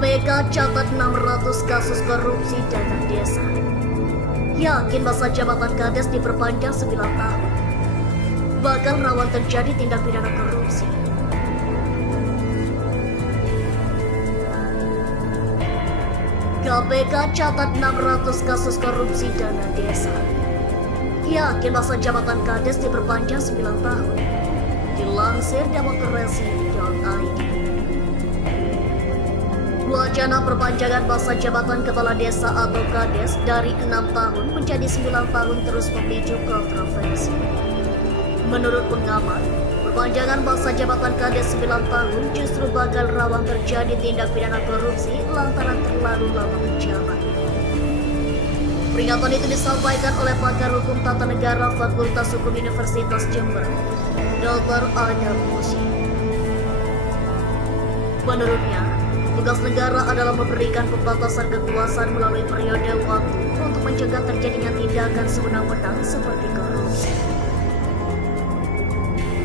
KPK catat 600 kasus korupsi dana desa. Yakin masa jabatan Kades diperpanjang 9 tahun. Bakal rawan terjadi tindak pidana korupsi. KPK catat 600 kasus korupsi dana desa. Yakin masa jabatan Kades diperpanjang 9 tahun. Dilansir demokrasi.id. Wacana perpanjangan masa jabatan kepala desa atau Kades dari 6 tahun menjadi 9 tahun terus memicu kontroversi. Menurut pengamat, perpanjangan masa jabatan Kades 9 tahun justru bakal rawan terjadi tindak pidana korupsi lantaran terlalu lama menjabat. Peringatan itu disampaikan oleh pakar hukum tata negara Fakultas Hukum Universitas Jember, Dr. Adam Musi. Menurutnya, tugas negara adalah memberikan pembatasan kekuasaan melalui periode waktu untuk mencegah terjadinya tindakan sewenang-wenang seperti korupsi.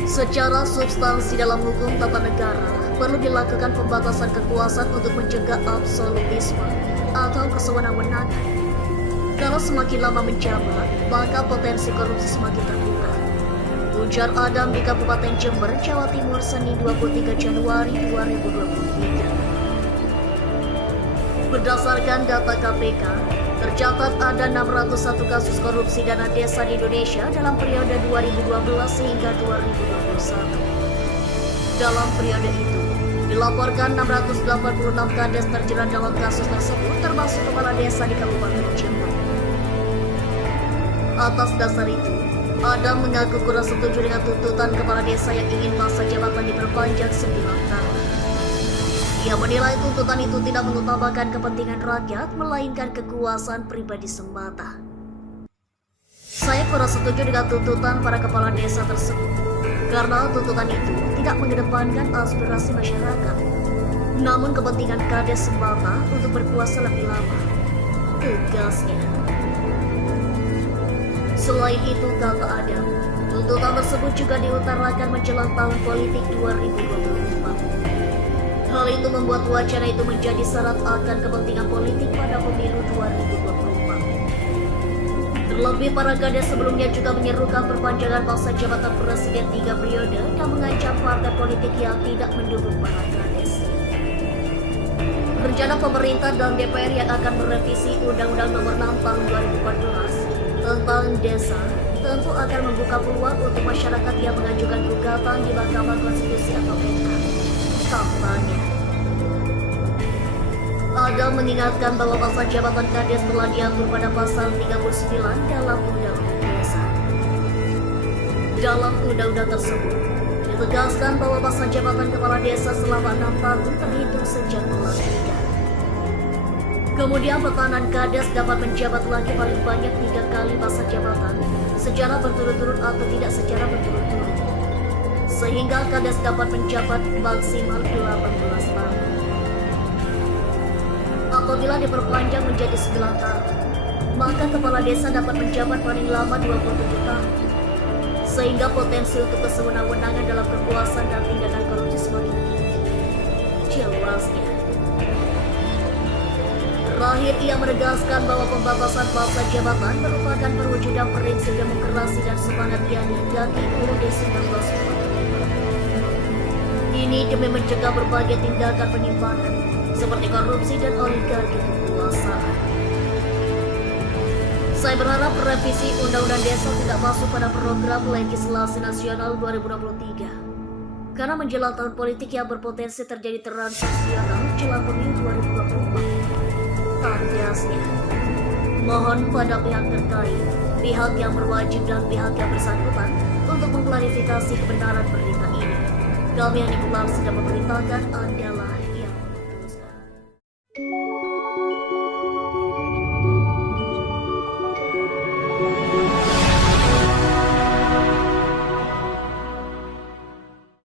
Secara substansi dalam hukum tata negara, perlu dilakukan pembatasan kekuasaan untuk mencegah absolutisme atau kesewenang-wenangan. Kalau semakin lama menjabat, maka potensi korupsi semakin terbuka. Ujar Adam di Kabupaten Jember, Jawa Timur, Senin 23 Januari 2023. Berdasarkan data KPK, tercatat ada 601 kasus korupsi dana desa di Indonesia dalam periode 2012 hingga 2021. Dalam periode itu, dilaporkan 686 Kades terjerat dalam kasus tersebut, termasuk kepala desa di Kabupaten Jember. Atas dasar itu, Adam mengaku kurang setuju dengan tuntutan kepala desa yang ingin masa jabatan diperpanjang 9 tahun. Ia menilai tuntutan itu tidak mengutamakan kepentingan rakyat, melainkan kekuasaan pribadi semata. Saya kurang setuju dengan tuntutan para kepala desa tersebut, karena tuntutan itu tidak mengedepankan aspirasi masyarakat, namun kepentingan Kades semata untuk berkuasa lebih lama, tegasnya. Selain itu, kata Adam, tuntutan tersebut juga diutarakan menjelang tahun politik 2024. Hal itu membuat wacana itu menjadi syarat akan kepentingan politik pada pemilu 2024. Terlebih, para Kades sebelumnya juga menyerukan perpanjangan masa jabatan presiden 3 periode dan mengancam partai politik yang tidak mendukung para Kades. Rencana pemerintah dan DPR yang akan merevisi Undang-Undang Nomor 6 Tahun 2014 tentang desa tentu akan membuka peluang untuk masyarakat yang mengajukan gugatan di Mahkamah Konstitusi atau MK. Katanya. Adam mengingatkan bahwa masa jabatan Kades telah diatur pada pasal 39 dalam Undang-Undang Desa. Dalam undang-undang tersebut, ditegaskan bahwa masa jabatan kepala desa selama 6 tahun terhitung sejak pelantikan. Kemudian petanan Kades dapat menjabat lagi paling banyak 3 kali masa jabatan secara berturut-turut atau tidak secara berturut-turut, sehingga Kades dapat menjabat maksimal 18 tahun. Apabila diperpanjang menjadi 9 tahun, maka kepala desa dapat menjabat paling lama 27 tahun, sehingga potensi untuk kesewenang-wenangan dalam kekuasaan dan tindakan korupsi semakin tinggi. Jelasnya. Terakhir, ia menegaskan bahwa pembatasan masa jabatan merupakan perwujudan prinsip demokrasi dan semangat yang dihendaki UUD 1945. Ini demi mencegah berbagai tindakan penyimpangan seperti korupsi dan oligarki kekuasaan. Saya berharap revisi Undang-Undang Desa tidak masuk pada program legislasi nasional 2023, karena menjelang tahun politik yang berpotensi terjadi transaksional jelang pemilu 2024. Tandasnya, mohon pada pihak terkait, pihak yang berwajib dan pihak yang bersangkutan untuk mengklarifikasi kebenaran berita ini. Kami yang dipulang sedang memerintahkan adalah